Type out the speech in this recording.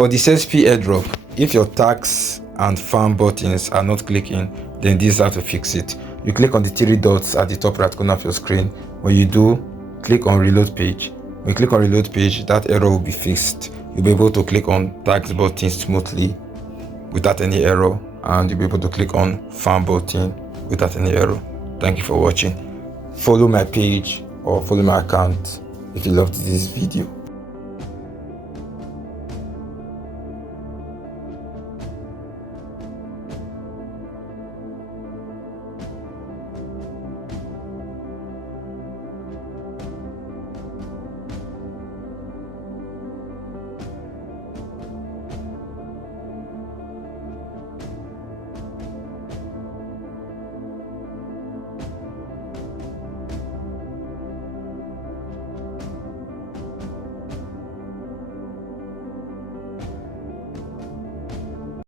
For the CEXP Airdrop, if your tags and farm buttons are not clicking, then this is how to fix it. You click on the three dots at the top right corner of your screen. When you do, click on reload page. When you click on reload page, that error will be fixed. You'll be able to click on tags button smoothly without any error, and you'll be able to click on farm button without any error. Thank you for watching. Follow my page or follow my account if you loved this video.